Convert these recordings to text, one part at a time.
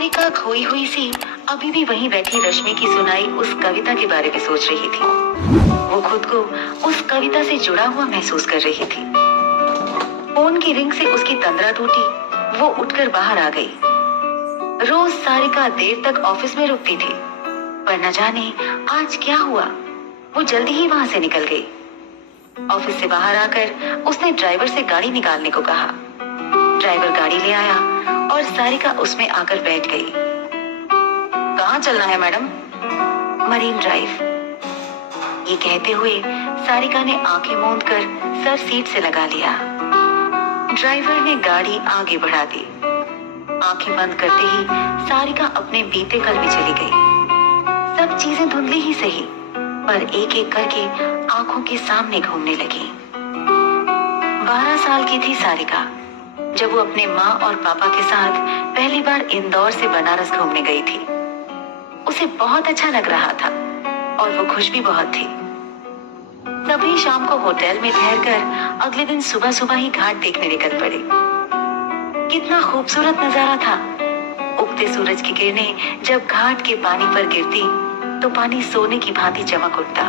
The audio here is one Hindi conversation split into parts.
सारिका खोई हुई सी अभी भी वहीं बैठी रश्मि की सुनाई उस कविता के बारे में सोच रही थी। वो खुद को उस कविता से जुड़ा हुआ महसूस कर रही थी। फोन की रिंग से उसकी तंद्रा टूटी। वो उठकर बाहर आ गई। रोज सारिका देर तक ऑफिस में रुकती थी, पर न जाने आज क्या हुआ, वो जल्दी ही वहां से निकल गई। ऑफिस से बाहर आकर उसने ड्राइवर से गाड़ी निकालने को कहा। ड्राइवर गाड़ी ले आया और सारिका उसमें आकर बैठ गई। कहाँ चलना है मैडम? Marine drive. ये कहते हुए सारिका ने आंखें मूंद कर सर सीट से लगा लिया। ड्राइवर ने गाड़ी आगे बढ़ा दी। आंखें बंद करते ही सारिका अपने बीते कल में चली गई। सब चीजें धुंधली ही सही, पर एक एक करके आंखों के सामने घूमने लगी। 12 साल की थी सारिका जब वो अपने माँ और पापा के साथ पहली बार इंदौर से बनारस घूमने गई थी। उसे बहुत अच्छा लग रहा था और वो खुश भी बहुत थी। सभी शाम को होटल में ठहरकर अगले दिन सुबह सुबह ही घाट देखने निकल पड़े। कितना खूबसूरत नजारा था। उगते सूरज की किरणें जब घाट के पानी पर गिरती तो पानी सोने की भांति चमक उठता।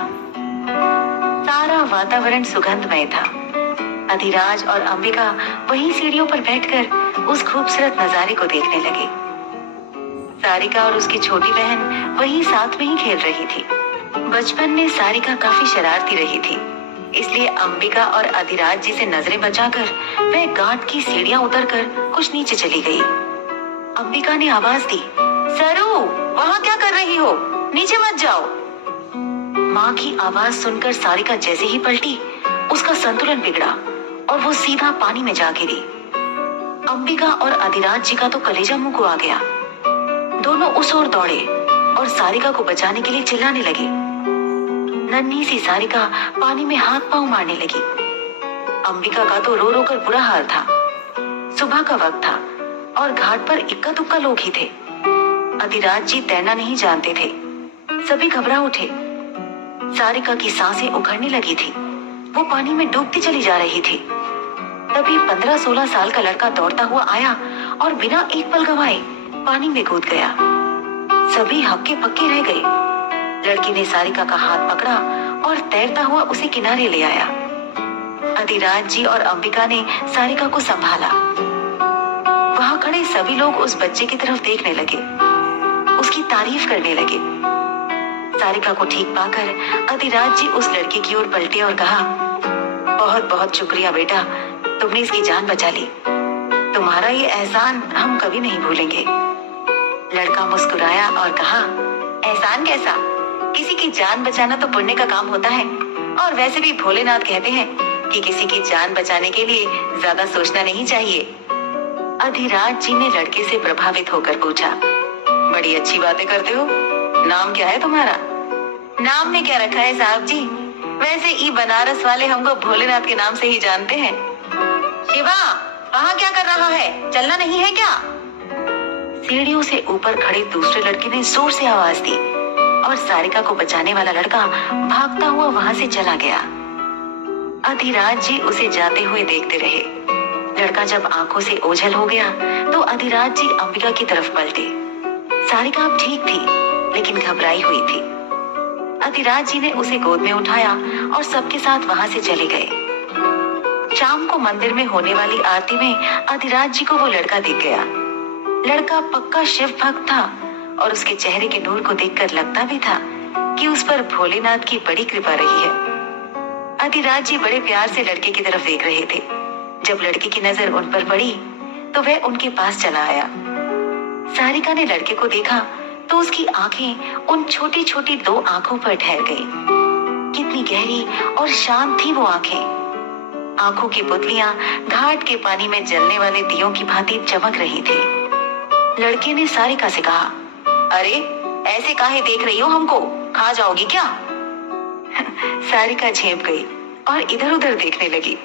सारा वातावरण सुगंधमय था। अधिराज और अंबिका वहीं सीढ़ियों पर बैठकर उस खूबसूरत नजारे को देखने लगे। सारिका और उसकी छोटी बहन वहीं साथ में ही खेल रही थी। बचपन में सारिका काफी शरारती रही थी, इसलिए अंबिका और अधिराज जी से नजरें बचाकर वह घाट की सीढ़ियां उतरकर कुछ नीचे चली गई। अंबिका ने आवाज दी, सरू, वहां क्या कर रही हो? नीचे मत जाओ। माँ की आवाज सुनकर सारिका जैसे ही पलटी, उसका संतुलन बिगड़ा और वो सीधा पानी में जा गिरी। अंबिका और अधिराज जी का तो कलेजा मुंह को आ गया। दोनों उस ओर दौड़े और सारिका को बचाने के लिए चिल्लाने लगे। नन्ही सी सारिका पानी में हाथ पांव मारने लगी। अंबिका का तो रो रो कर बुरा हाल था। सुबह का वक्त था और घाट पर इक्का दुक्का लोग ही थे। अधिराज जी तैरना नहीं जानते थे। सभी घबरा उठे। सारिका की सांसें उखड़ने लगी थी। वो पानी में डूबती चली जा रही थी। तभी 15-16 साल का लड़का दौड़ता हुआ आया और बिना एक पल गवाए पानी में कूद गया। सभी हक्के पक्के रह गए। लड़की ने सारिका का हाथ पकड़ा और तैरता हुआ उसे किनारे ले आया। अधिराज जी और अंबिका ने सारिका को संभाला। वहां खड़े सभी लोग उस बच्चे की तरफ देखने लगे, उसकी तारीफ करने लगे। सारिका को ठीक पाकर अधिराज जी उस लड़के की ओर पलटे और कहा, बहुत बहुत शुक्रिया बेटा, तुमने इसकी जान बचा ली। तुम्हारा ये एहसान हम कभी नहीं भूलेंगे। लड़का मुस्कुराया और कहा, एहसान कैसा? किसी की जान बचाना तो पुण्य का काम होता है, और वैसे भी भोलेनाथ कहते हैं कि किसी की जान बचाने के लिए ज्यादा सोचना नहीं चाहिए। अधिराज जी ने लड़के से प्रभावित होकर पूछा, बड़ी अच्छी बातें करते हो। नाम क्या है तुम्हारा? नाम में क्या रखा है साहब जी, वैसे ई बनारस वाले हमको भोलेनाथ के नाम से ही जानते हैं। शिवा, वहाँ क्या कर रहा है? चलना नहीं है क्या? सीढ़ियों से ऊपर खड़े दूसरे लड़के ने जोर से आवाज दी और सारिका को बचाने वाला लड़का भागता हुआ वहां से चला गया। अधिराज जी उसे जाते हुए देखते रहे। लड़का जब आंखों से ओझल हो गया तो अधिराज जी अंबिका की तरफ पलटे। सारिका अब ठीक थी, लेकिन घबराई हुई थी। अधिराज जी ने उसे गोद में उठाया और सबके साथ वहां से चले गए। शाम को मंदिर में होने वाली आरती में अधिराज जी को वो लड़का दिख गया। लड़का पक्का शिव भक्त था और उसके चेहरे के नूर को देखकर लगता भी था कि उस पर भोलेनाथ की बड़ी कृपा रही है। अधिराज जी बड़े प्यार से लड़के की तरफ देख रहे थे। जब लड़के की नजर उन पर पड़ी तो वह उनके पास चला आया। सारिका ने लड़के को देखा तो उसकी आंखें उन छोटी छोटी 2 आंखों पर ठहर गई। कितनी गहरी और शांत थी वो आंखें। आंखों की पुतलियां घाट के पानी में जलने वाले दियों की भांति चमक रही थी। लड़के ने सारिका से कहा, अरे ऐसे काहे देख रही हो हमको? खा जाओगी क्या? सारिका झेप गई और इधर उधर देखने लगी।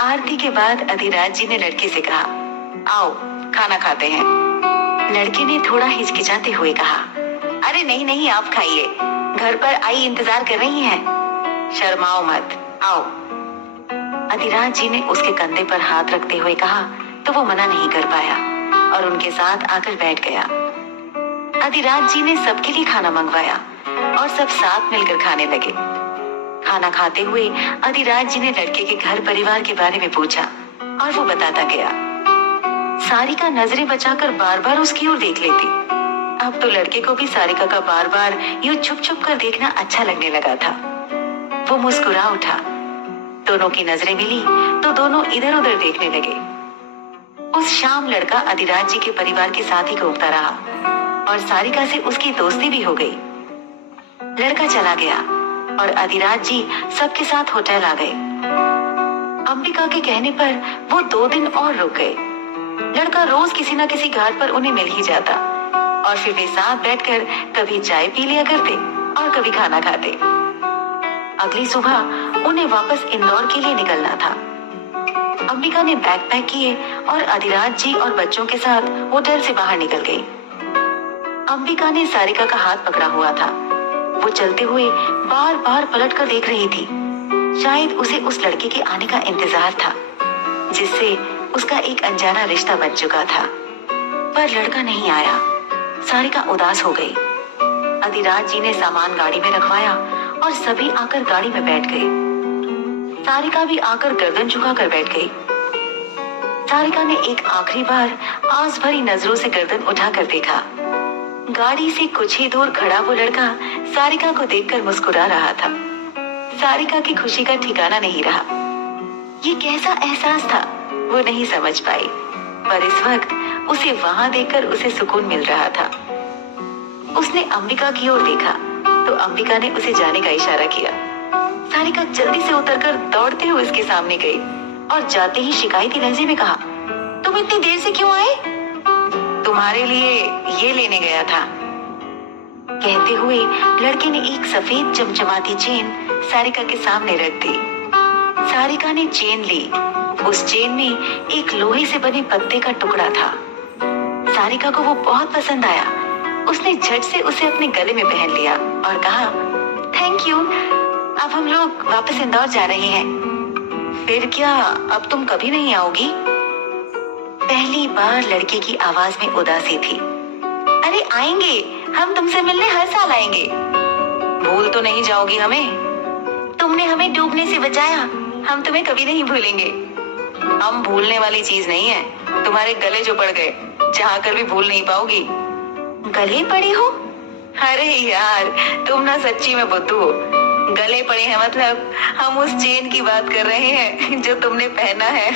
आरती के बाद अधिराज जी ने लड़के से कहा, आओ खाना खाते हैं। लड़के ने थोड़ा हिचकिचाते हुए कहा, अरे नहीं नहीं, आप खाइए, घर पर आई इंतजार कर रही हैं। शर्माओ मत, आओ। अधिराज जी ने उसके कंधे पर हाथ रखते हुए कहा तो वो मना नहीं कर पाया और उनके साथ आकर बैठ गया। अधिराज जी ने सबके लिए खाना मंगवाया और सब साथ मिलकर खाने लगे। खाना खाते हुए अधिराज जी ने लड़के के घर परिवार के बारे में पूछा और वो बताता गया। सारिका नजरें बचाकर बार बार उसकी ओर देख लेती। अब तो लड़के को भी सारिका का बार बार यूं छुप छुप कर देखना अच्छा लगने लगा था। वो मुस्कुरा उठा। दोनों की नजरें मिली तो दोनों इधर उधर देखने लगे। उस शाम लड़का अधिराज जी के परिवार के साथ ही घूमता रहा और सारिका से उसकी दोस्ती भी हो गई। लड़का चला गया और अधिराज जी सबके साथ होटल आ गए। अंबिका के कहने पर वो 2 दिन और रुक गए। लड़का रोज किसी न किसी घाट पर उन्हें मिल ही जाता और फिर वे साथ बैठकर कभी चाय पी लिया करते और कभी खाना खाते। अगली सुबह उन्हें वापस इंदौर के लिए निकलना था। अंबिका ने बैग पैक किए और अधिराज जी और बच्चों के साथ होटल से बाहर निकल गई। अंबिका ने सारिका का हाथ पकड़ा हुआ था। वो चलते हुए बार बार पलट कर देख रही थी। शायद उसे उस लड़के के आने का इंतजार था जिससे उसका एक अनजाना रिश्ता बन चुका था। पर लड़का नहीं आया। सारिका उदास हो गई। अधिराज जी ने सामान गाड़ी में रखवाया और सभी आकर गाड़ी में बैठ गए। सारिका भी आकर गर्दन झुकाकर बैठ गई। सारिका ने एक आखिरी बार आस भरी नजरों से गर्दन उठाकर देखा। गाड़ी से कुछ ही दूर खड़ा वो लड़का सारिका को देखकर मुस्कुरा रहा था। सारिका की खुशी का ठिकाना नहीं रहा। ये कैसा एहसास था वो नहीं समझ पाई, पर इस वक्त उसे वहां देखकर उसे सुकून मिल रहा था। उसने अंबिका की ओर देखा तो अंबिका ने उसे जाने का इशारा किया। सारिका जल्दी से उतरकर दौड़ते हुए उसके सामने गई और जाते ही शिकायती लहजे में कहा, तुम इतनी देर से क्यों आए? तुम्हारे लिए ये लेने गया था। कहते हुए लड़के ने एक सफेद चमचमाती चेन सारिका के सामने रख दी। सारिका ने चेन ली। उस चेन में एक लोहे से बने पत्ते का टुकड़ा था। सारिका को वो बहुत पसंद आया। उसने झट से उसे अपने गले में पहन लिया और कहा, थैंक यू, अब हम लोग वापस इंदौर जा रहे हैं। फिर क्या अब तुम कभी नहीं आओगी? पहली बार लड़के की आवाज में उदासी थी। अरे आएंगे, हम तुमसे मिलने हर साल आएंगे। भूल तो नहीं जाओगी हमें? तुमने हमें डूबने से बचाया, हम तुम्हें कभी नहीं भूलेंगे। हम भूलने वाली चीज नहीं है। तुम्हारे गले जो पड़ गए, चाह कर भी भूल नहीं पाओगी। गले पड़े हो? अरे यार, तुम ना सच्ची में बुद्धू हो। गले पड़े हैं मतलब हम उस चेन की बात कर रहे हैं जो तुमने पहना है।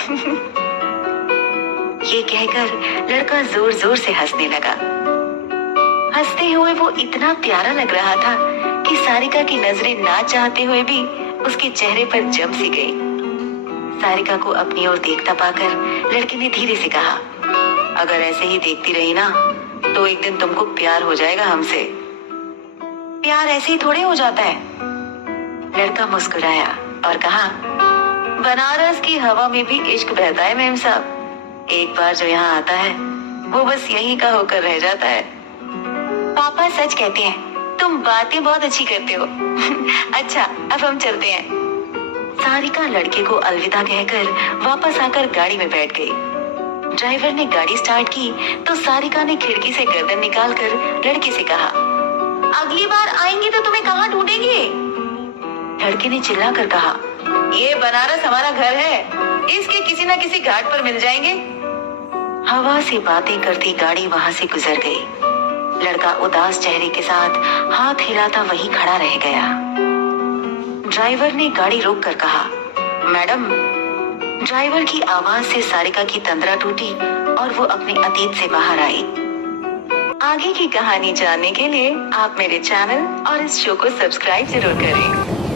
ये कहकर लड़का जोर जोर से हंसने लगा। हंसते हुए वो इतना प्यारा लग रहा था कि सारिका की नजरें ना चाहते हुए भी उसके चेहरे पर जम सी गई। सारिका को अपनी ओर देखता पाकर लड़के ने धीरे से कहा, अगर ऐसे ही देखती रही ना तो एक दिन तुमको प्यार हो जाएगा हमसे। प्यार ऐसे ही थोड़े हो जाता है। लड़का मुस्कुराया और कहा, बनारस की हवा में भी इश्क बहता है मेम साहब। एक बार जो यहाँ आता है वो बस यहीं का होकर रह जाता है। पापा सच कहते हैं, तुम बातें बहुत अच्छी करते हो। अच्छा, अब हम चलते हैं। सारिका लड़के को अलविदा कहकर वापस आकर गाड़ी में बैठ गई। ड्राइवर ने गाड़ी स्टार्ट की तो सारिका ने खिड़की से गर्दन निकालकर लड़के से कहा, अगली बार आएंगे तो तुम्हें कहाँ ढूंढेंगे? लड़के ने चिल्लाकर कहा, ये बनारस हमारा घर है, इसके किसी न किसी घाट पर मिल जाएंगे। हवा से बातें करती गाड़ी वहां से गुजर गई। लड़का उदास चेहरे के साथ हाथ हिलाता वहीं खड़ा रह गया। ड्राइवर ने गाड़ी रोक कर कहा, मैडम। ड्राइवर की आवाज से सारिका की तंद्रा टूटी और वो अपने अतीत से बाहर आई। आगे की कहानी जानने के लिए आप मेरे चैनल और इस शो को सब्सक्राइब जरूर करें।